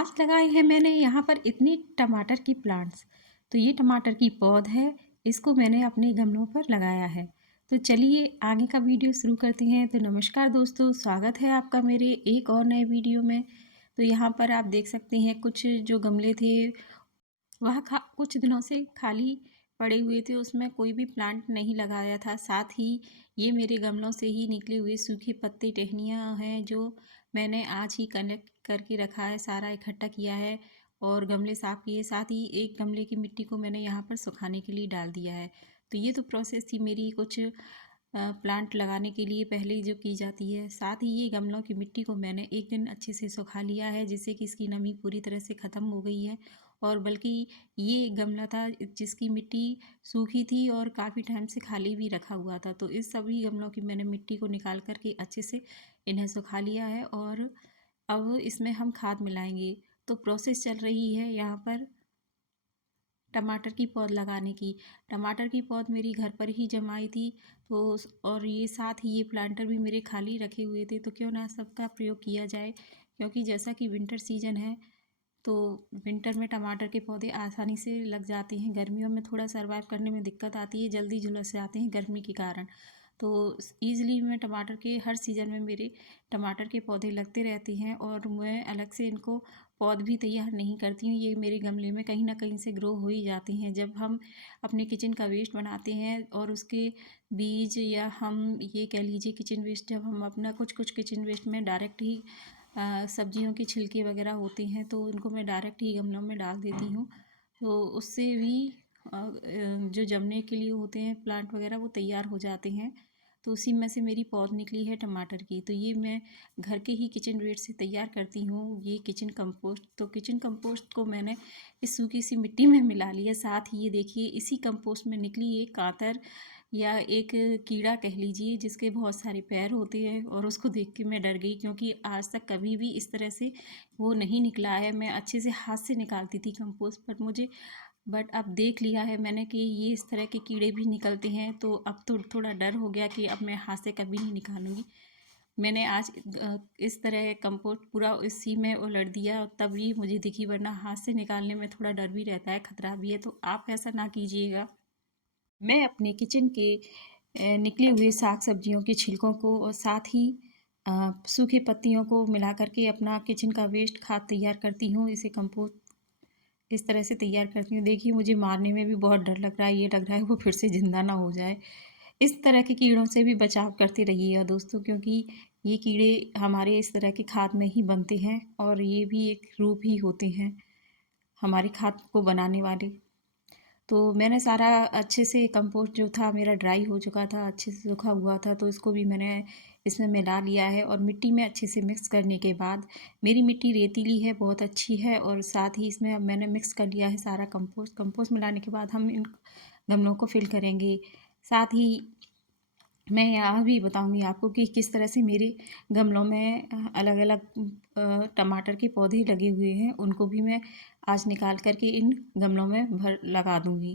आज लगाए हैं मैंने यहाँ पर इतनी टमाटर की प्लांट्स। तो ये टमाटर की पौध है, इसको मैंने अपने गमलों पर लगाया है। तो चलिए आगे का वीडियो शुरू करते हैं। तो नमस्कार दोस्तों, स्वागत है आपका मेरे एक और नए वीडियो में। तो यहाँ पर आप देख सकते हैं कुछ जो गमले थे वह कुछ दिनों से खाली पड़े हुए थे, उसमें कोई भी प्लांट नहीं लगाया था। साथ ही ये मेरे गमलों से ही निकले हुए सूखे पत्ते टहनियाँ हैं जो मैंने आज ही कलेक्ट करके रखा है, सारा इकट्ठा किया है और गमले साफ़ किए। साथ ही एक गमले की मिट्टी को मैंने यहाँ पर सुखाने के लिए डाल दिया है। तो ये तो प्रोसेस थी मेरी कुछ प्लांट लगाने के लिए पहले जो की जाती है। साथ ही ये गमलों की मिट्टी को मैंने एक दिन अच्छे से सुखा लिया है, जिससे कि इसकी नमी पूरी तरह से ख़त्म हो गई है। और बल्कि ये गमला था जिसकी मिट्टी सूखी थी और काफ़ी टाइम से खाली भी रखा हुआ था। तो इस सभी गमलों की मैंने मिट्टी को निकाल कर के अच्छे से इन्हें सुखा लिया है और अब इसमें हम खाद मिलाएंगे। तो प्रोसेस चल रही है यहाँ पर टमाटर की पौध लगाने की। टमाटर की पौध मेरी घर पर ही जमाई थी। तो और ये साथ ही ये प्लांटर भी मेरे खाली रखे हुए थे, तो क्यों ना सबका प्रयोग किया जाए। क्योंकि जैसा कि विंटर सीजन है तो विंटर में टमाटर के पौधे आसानी से लग जाते हैं। गर्मियों में थोड़ा सर्वाइव करने में दिक्कत आती है, जल्दी झुलस जाते हैं गर्मी के कारण। तो ईज़िली मैं टमाटर के हर सीज़न में मेरे टमाटर के पौधे लगते रहते हैं और मैं अलग से इनको पौध भी तैयार नहीं करती हूँ। ये मेरे गमले में कहीं ना कहीं से ग्रो हो ही जाते हैं। जब हम अपने किचन का वेस्ट बनाते हैं और उसके बीज या हम ये कह लीजिए किचन वेस्ट, जब हम अपना कुछ कुछ किचन वेस्ट में डायरेक्ट ही सब्जियों के छिलके वगैरह होते हैं तो उनको मैं डायरेक्ट ही गमलों में डाल देती हूँ। तो उससे भी जो जमने के लिए होते हैं प्लांट वगैरह वो तैयार हो जाते हैं। तो उसी में से मेरी पौध निकली है टमाटर की। तो ये मैं घर के ही किचन वेस्ट से तैयार करती हूँ, ये किचन कंपोस्ट। तो किचन कंपोस्ट को मैंने इस सूखी सी मिट्टी में मिला लिया। साथ ही ये देखिए इसी कंपोस्ट में निकली एक कांतर या एक कीड़ा कह लीजिए, जिसके बहुत सारे पैर होते हैं और उसको देख के मैं डर गई, क्योंकि आज तक कभी भी इस तरह से वो नहीं निकला है। मैं अच्छे से हाथ से निकालती थी कंपोस्ट, बट अब देख लिया है मैंने कि ये इस तरह के कीड़े भी निकलते हैं। तो अब तो थोड़ा डर हो गया कि अब मैं हाथ से कभी नहीं निकालूंगी। मैंने आज इस तरह कंपोस्ट पूरा इसी में उलट दिया और तब ये मुझे दिखी, वरना हाथ से निकालने में थोड़ा डर भी रहता है, खतरा भी है। तो आप ऐसा ना कीजिएगा। मैं अपने किचन के निकले हुए साग सब्जियों के छिलकों को और साथ ही सूखी पत्तियों को मिला करके अपना किचन का वेस्ट खाद तैयार करती हूँ। इसे कंपोस्ट इस तरह से तैयार करती हूँ। देखिए मुझे मारने में भी बहुत डर लग रहा है, ये लग रहा है वो फिर से ज़िंदा ना हो जाए। इस तरह के कीड़ों से भी बचाव करते रहिएगा दोस्तों, क्योंकि ये कीड़े हमारे इस तरह के खाद में ही बनते हैं और ये भी एक रूप ही होते हैं हमारी खाद को बनाने वाले। तो मैंने सारा अच्छे से कंपोस्ट जो था मेरा ड्राई हो चुका था, अच्छे से सूखा हुआ था, तो इसको भी मैंने इसमें मिला लिया है और मिट्टी में अच्छे से मिक्स करने के बाद मेरी मिट्टी रेतीली है, बहुत अच्छी है। और साथ ही इसमें अब मैंने मिक्स कर लिया है सारा कंपोस्ट मिलाने के बाद हम इन गमलों को फिल करेंगे। साथ ही मैं यहाँ भी बताऊंगी आपको कि किस तरह से मेरे गमलों में अलग अलग टमाटर के पौधे लगे हुए हैं, उनको भी मैं आज निकाल करके इन गमलों में भर लगा दूंगी।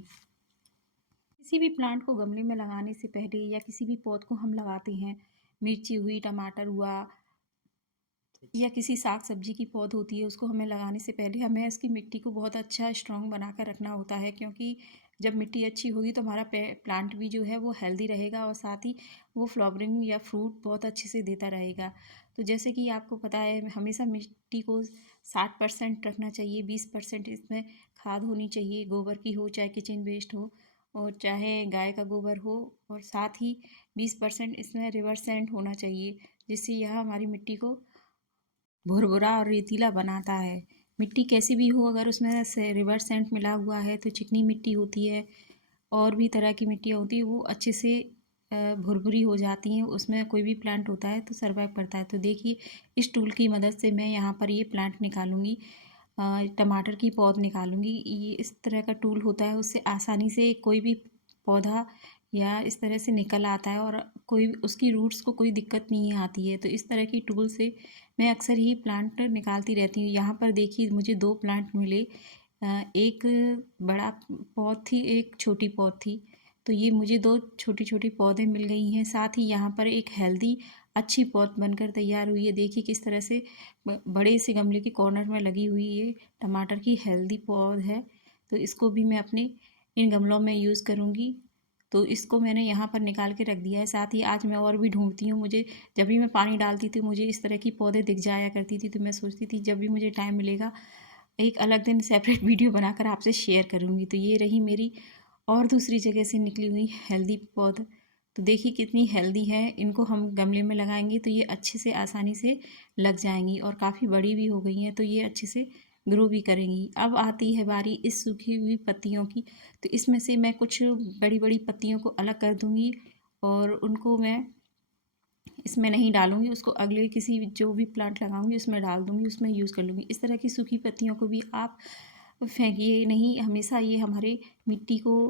किसी भी प्लांट को गमले में लगाने से पहले या किसी भी पौध को हम लगाते हैं, मिर्ची हुई, टमाटर हुआ या किसी साग सब्जी की पौध होती है, उसको हमें लगाने से पहले हमें इसकी मिट्टी को बहुत अच्छा स्ट्रॉन्ग बना कर रखना होता है। क्योंकि जब मिट्टी अच्छी होगी तो हमारा प्लांट भी जो है वो हेल्दी रहेगा और साथ ही वो फ्लावरिंग या फ्रूट बहुत अच्छे से देता रहेगा। तो जैसे कि आपको पता है हमेशा मिट्टी को 60% रखना चाहिए, 20% इसमें खाद होनी चाहिए, गोबर की हो चाहे किचन वेस्ट हो और चाहे गाय का गोबर हो। और साथ ही 20% इसमें रिवर सैंड होना चाहिए, जिससे यह हमारी मिट्टी को भुरभुरा और रेतीला बनाता है। मिट्टी कैसी भी हो, अगर उसमें से रिवर सेंट मिला हुआ है तो चिकनी मिट्टी होती है और भी तरह की मिट्टियाँ होती है, वो अच्छे से भुरभुरी हो जाती हैं। उसमें कोई भी प्लांट होता है तो सर्वाइव करता है। तो देखिए इस टूल की मदद से मैं यहाँ पर ये प्लांट निकालूंगी, टमाटर की पौध निकालूंगी। ये इस तरह का टूल होता है, उससे आसानी से कोई भी पौधा या इस तरह से निकल आता है और कोई उसकी रूट्स को कोई दिक्कत नहीं आती है। तो इस तरह की टूल से मैं अक्सर ही प्लांट निकालती रहती हूँ। यहाँ पर देखिए मुझे 2 प्लांट मिले, एक बड़ा पौध थी, एक छोटी पौध थी। तो ये मुझे 2 छोटी-छोटी पौधे मिल गई हैं। साथ ही यहाँ पर एक हेल्दी अच्छी पौध बनकर तैयार हुई है। देखिए किस तरह से बड़े से गमले के कॉर्नर में लगी हुई ये टमाटर की हेल्दी पौध है। तो इसको भी मैं अपने इन गमलों में यूज़ करूँगी। तो इसको मैंने यहाँ पर निकाल के रख दिया है। साथ ही आज मैं और भी ढूँढती हूँ, मुझे जब भी मैं पानी डालती थी मुझे इस तरह की पौधे दिख जाया करती थी। तो मैं सोचती थी जब भी मुझे टाइम मिलेगा एक अलग दिन सेपरेट वीडियो बनाकर आपसे शेयर करूँगी। तो ये रही मेरी और दूसरी जगह से निकली हुई हेल्दी पौध। तो देखिए कितनी हेल्दी है, इनको हम गमले में लगाएंगे तो ये अच्छे से आसानी से लग जाएंगी और काफ़ी बड़ी भी हो गई हैं तो ये अच्छे से ग्रो भी करेंगी। अब आती है बारी इस सूखी हुई पत्तियों की। तो इसमें से मैं कुछ बड़ी बड़ी पत्तियों को अलग कर दूंगी और उनको मैं इसमें नहीं डालूंगी, उसको अगले किसी जो भी प्लांट लगाऊंगी उसमें डाल दूंगी, उसमें यूज़ कर लूँगी। इस तरह की सूखी पत्तियों को भी आप फेंकिए नहीं, हमेशा ये हमारे मिट्टी को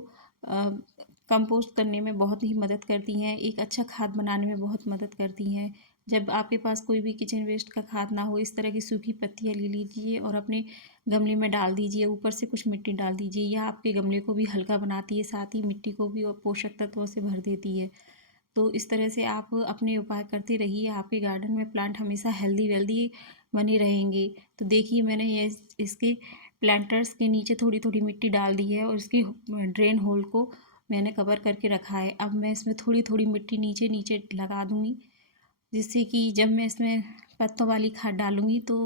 कंपोस्ट करने में बहुत ही मदद करती हैं, एक अच्छा खाद बनाने में बहुत मदद करती हैं। जब आपके पास कोई भी किचन वेस्ट का खाद ना हो, इस तरह की सूखी पत्तियाँ ले लीजिए और अपने गमले में डाल दीजिए, ऊपर से कुछ मिट्टी डाल दीजिए। यह आपके गमले को भी हल्का बनाती है, साथ ही मिट्टी को भी और पोषक तत्वों से भर देती है। तो इस तरह से आप अपने उपाय करते रहिए, आपके गार्डन में प्लांट हमेशा हेल्दी वेल्दी बने रहेंगे। तो देखिए मैंने ये इसके प्लांटर्स के नीचे थोड़ी थोड़ी मिट्टी डाल दी है और इसकी ड्रेन होल को मैंने कवर करके रखा है। अब मैं इसमें थोड़ी थोड़ी मिट्टी नीचे नीचे लगा दूँगी, जिससे कि जब मैं इसमें पत्तों वाली खाद डालूँगी तो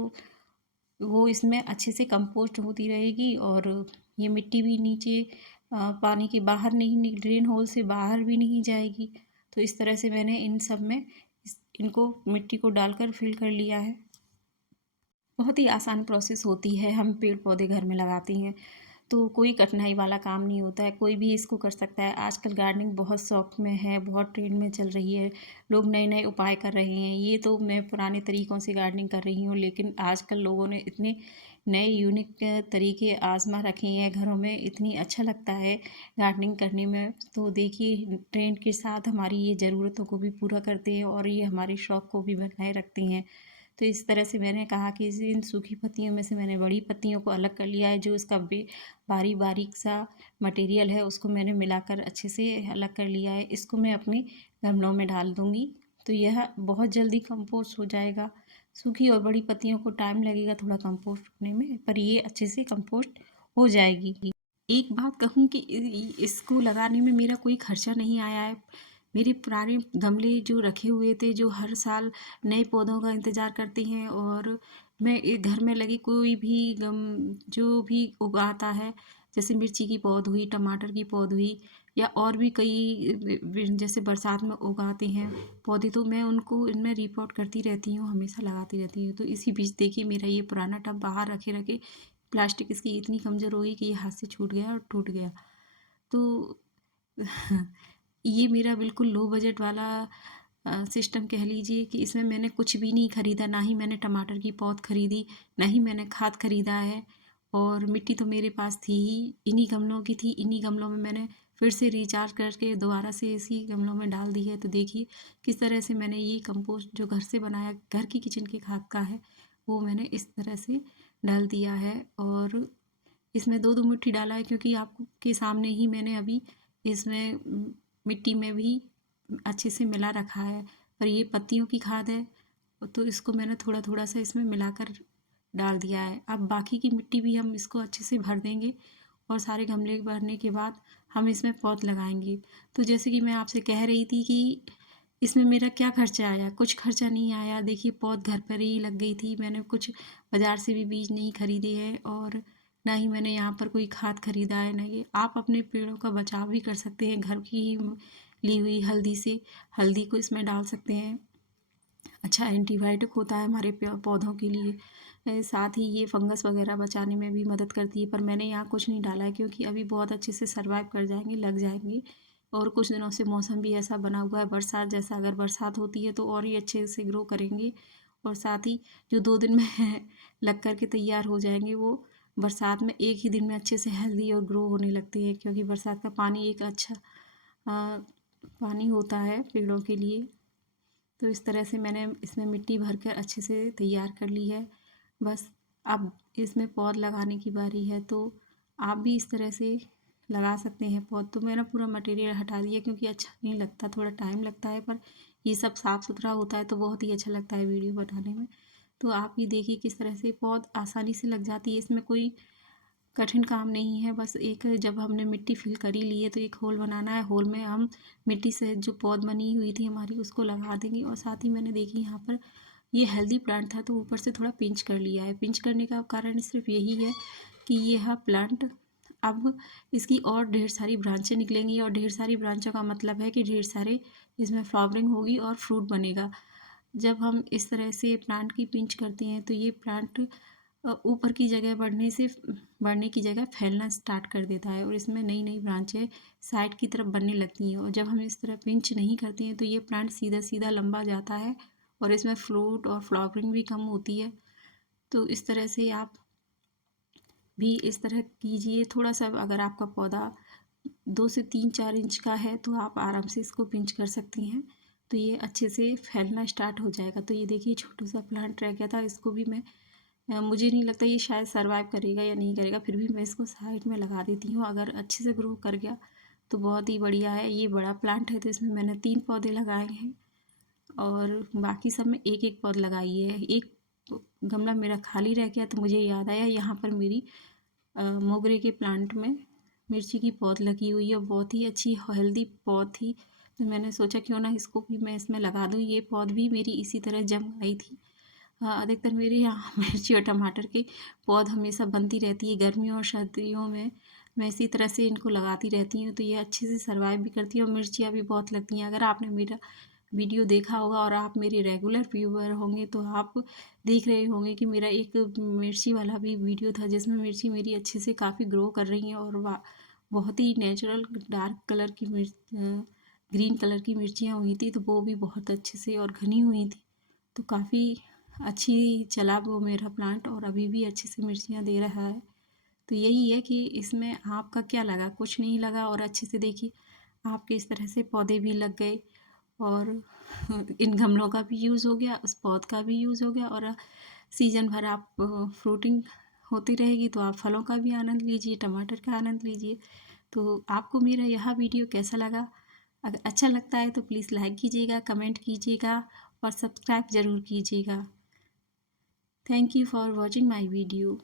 वो इसमें अच्छे से कंपोस्ट होती रहेगी और ये मिट्टी भी नीचे पानी के बाहर नहीं, ड्रेन होल से बाहर भी नहीं जाएगी। तो इस तरह से मैंने इन सब में इनको मिट्टी को डालकर फिल कर लिया है। बहुत ही आसान प्रोसेस होती है, हम पेड़ पौधे घर में लगाते हैं तो कोई कठिनाई वाला काम नहीं होता है, कोई भी इसको कर सकता है। आजकल गार्डनिंग बहुत शौक में है, बहुत ट्रेंड में चल रही है, लोग नए नए उपाय कर रहे हैं। ये तो मैं पुराने तरीक़ों से गार्डनिंग कर रही हूँ, लेकिन आजकल लोगों ने इतने नए यूनिक तरीके आजमा रखे हैं घरों में, इतनी अच्छा लगता है गार्डनिंग करने में। तो देखिए ट्रेंड के साथ हमारी ये ज़रूरतों को भी पूरा करते हैं और ये हमारे शौक़ को भी बनाए रखते हैं। तो इस तरह से मैंने कहा कि इन सूखी पत्तियों में से मैंने बड़ी पत्तियों को अलग कर लिया है, जो इसका बारीक बारीक सा मटेरियल है उसको मैंने मिलाकर अच्छे से अलग कर लिया है। इसको मैं अपने गमलों में डाल दूँगी तो यह बहुत जल्दी कंपोस्ट हो जाएगा। सूखी और बड़ी पत्तियों को टाइम लगेगा थोड़ा कंपोस्ट होने में, पर ये अच्छे से कंपोस्ट हो जाएगी। एक बात कहूँ कि इसको लगाने में मेरा कोई खर्चा नहीं आया है। मेरे पुराने गमले जो रखे हुए थे, जो हर साल नए पौधों का इंतज़ार करते हैं और मैं घर में लगी कोई भी जो भी उगाता है, जैसे मिर्ची की पौध हुई, टमाटर की पौध हुई या और भी कई जैसे बरसात में उगाते हैं पौधे, तो मैं उनको इनमें रिपोर्ट करती रहती हूँ, हमेशा लगाती रहती हूँ। तो इसी बीच देखिए मेरा ये पुराना टब बाहर रखे रखे प्लास्टिक इसकी इतनी कमज़ोर हो गई कि ये हाथ से छूट गया और टूट गया। तो ये मेरा बिल्कुल लो बजट वाला सिस्टम कह लीजिए कि इसमें मैंने कुछ भी नहीं ख़रीदा, ना ही मैंने टमाटर की पौध ख़रीदी, ना ही मैंने खाद ख़रीदा है और मिट्टी तो मेरे पास थी ही, इन्हीं गमलों की थी, इन्हीं गमलों में मैंने फिर से रिचार्ज करके दोबारा से इसी गमलों में डाल दी है। तो देखिए किस तरह से मैंने ये कंपोस्ट जो घर से बनाया, घर की किचन के खाद का है, वो मैंने इस तरह से डाल दिया है और इसमें 2-2 मुट्ठी डाला है क्योंकि आपके सामने ही मैंने अभी इसमें मिट्टी में भी अच्छे से मिला रखा है। पर ये पत्तियों की खाद है तो इसको मैंने थोड़ा थोड़ा सा इसमें मिलाकर डाल दिया है। अब बाकी की मिट्टी भी हम इसको अच्छे से भर देंगे और सारे गमले भरने के बाद हम इसमें पौध लगाएंगे। तो जैसे कि मैं आपसे कह रही थी कि इसमें मेरा क्या खर्चा आया, कुछ खर्चा नहीं आया। देखिए पौध घर पर ही लग गई थी, मैंने कुछ बाज़ार से भी बीज नहीं खरीदे हैं और ना ही मैंने यहाँ पर कोई खाद खरीदा है। ना ये आप अपने पेड़ों का बचाव भी कर सकते हैं, घर की ही ली हुई हल्दी से हल्दी को इसमें डाल सकते हैं। अच्छा एंटीबायोटिक होता है हमारे पौधों के लिए, साथ ही ये फंगस वगैरह बचाने में भी मदद करती है। पर मैंने यहाँ कुछ नहीं डाला है क्योंकि अभी बहुत अच्छे से सर्वाइव कर जाएंगे, लग जाएंगे और कुछ दिनों से मौसम भी ऐसा बना हुआ है बरसात जैसा, अगर बरसात होती है तो और ही अच्छे से ग्रो करेंगे और साथ ही जो 2 दिन में लग कर के तैयार हो जाएंगे वो बरसात में एक ही दिन में अच्छे से हेल्दी और ग्रो होने लगते हैं, क्योंकि बरसात का पानी एक अच्छा पानी होता है पेड़ों के लिए। तो इस तरह से मैंने इसमें मिट्टी भरकर अच्छे से तैयार कर ली है। बस अब इसमें पौध लगाने की बारी है, तो आप भी इस तरह से लगा सकते हैं पौध। तो मैंने पूरा मटेरियल हटा दिया क्योंकि अच्छा नहीं लगता, थोड़ा टाइम लगता है, पर ये सब साफ़ सुथरा होता है तो बहुत ही अच्छा लगता है वीडियो बनाने में। तो आप ये देखिए किस तरह से पौध आसानी से लग जाती है, इसमें कोई कठिन काम नहीं है। बस एक जब हमने मिट्टी फिल कर ही ली है तो एक होल बनाना है, होल में हम मिट्टी से जो पौध बनी हुई थी हमारी उसको लगा देंगे। और साथ ही मैंने देखी यहाँ पर ये हेल्दी प्लांट था तो ऊपर से थोड़ा पिंच कर लिया है। पिंच करने का कारण सिर्फ यही है कि यह प्लांट अब इसकी और ढेर सारी ब्रांचें निकलेंगी, और ढेर सारी ब्रांचों का मतलब है कि ढेर सारे इसमें फ्लावरिंग होगी और फ्रूट बनेगा। जब हम इस तरह से प्लांट की पिंच करते हैं तो ये प्लांट ऊपर की जगह बढ़ने की जगह फैलना स्टार्ट कर देता है, और इसमें नई नई ब्रांचें साइड की तरफ बनने लगती हैं। और जब हम इस तरह पिंच नहीं करते हैं तो ये प्लांट सीधा सीधा लंबा जाता है और इसमें फ्रूट और फ्लावरिंग भी कम होती है। तो इस तरह से आप भी इस तरह कीजिए। थोड़ा सा अगर आपका पौधा 2 से 3 4 इंच का है तो आप आराम से इसको पिंच कर सकती हैं, तो ये अच्छे से फैलना स्टार्ट हो जाएगा। तो ये देखिए छोटा सा प्लांट रह गया था, इसको भी मैं मुझे नहीं लगता ये शायद सरवाइव करेगा या नहीं करेगा, फिर भी मैं इसको साइड में लगा देती हूँ। अगर अच्छे से ग्रो कर गया तो बहुत ही बढ़िया है। ये बड़ा प्लांट है तो इसमें मैंने 3 पौधे लगाए हैं और बाकी सब में एक एक पौध लगाई है। एक गमला मेरा खाली रह गया तो मुझे याद आया यहाँ पर मेरी मोगरे के प्लांट में मिर्ची की पौध लगी हुई है, बहुत ही अच्छी हेल्दी पौध थी। तो मैंने सोचा क्यों ना इसको भी मैं इसमें लगा दूँ। ये पौध भी मेरी इसी तरह जम आई थी। अधिकतर मेरे यहाँ मिर्ची और टमाटर के पौध हमेशा बनती रहती है गर्मियों और सर्दियों में। मैं इसी तरह से इनको लगाती रहती हूँ तो ये अच्छे से सर्वाइव भी करती है और मिर्चियाँ भी बहुत लगती हैं। अगर आपने मेरा वीडियो देखा होगा और आप मेरे रेगुलर व्यूअर होंगे तो आप देख रहे होंगे कि मेरा एक मिर्ची वाला भी वीडियो था जिसमें मिर्ची मेरी अच्छे से काफ़ी ग्रो कर रही हैं, और बहुत ही नेचुरल डार्क कलर की ग्रीन कलर की मिर्चियाँ हुई थी, तो वो भी बहुत अच्छे से और घनी हुई थी। तो काफ़ी अच्छी चला वो मेरा प्लांट और अभी भी अच्छे से मिर्चियाँ दे रहा है। तो यही है कि इसमें आपका क्या लगा, कुछ नहीं लगा, और अच्छे से देखिए आपके इस तरह से पौधे भी लग गए और इन गमलों का भी यूज़ हो गया, उस पौध का भी यूज़ हो गया, और सीजन भर आप फ्रूटिंग होती रहेगी तो आप फलों का भी आनंद लीजिए, टमाटर का आनंद लीजिए। तो आपको मेरा यह वीडियो कैसा लगा? अगर अच्छा लगता है तो प्लीज़ लाइक कीजिएगा, कमेंट कीजिएगा और सब्सक्राइब ज़रूर कीजिएगा। Thank you for watching my video.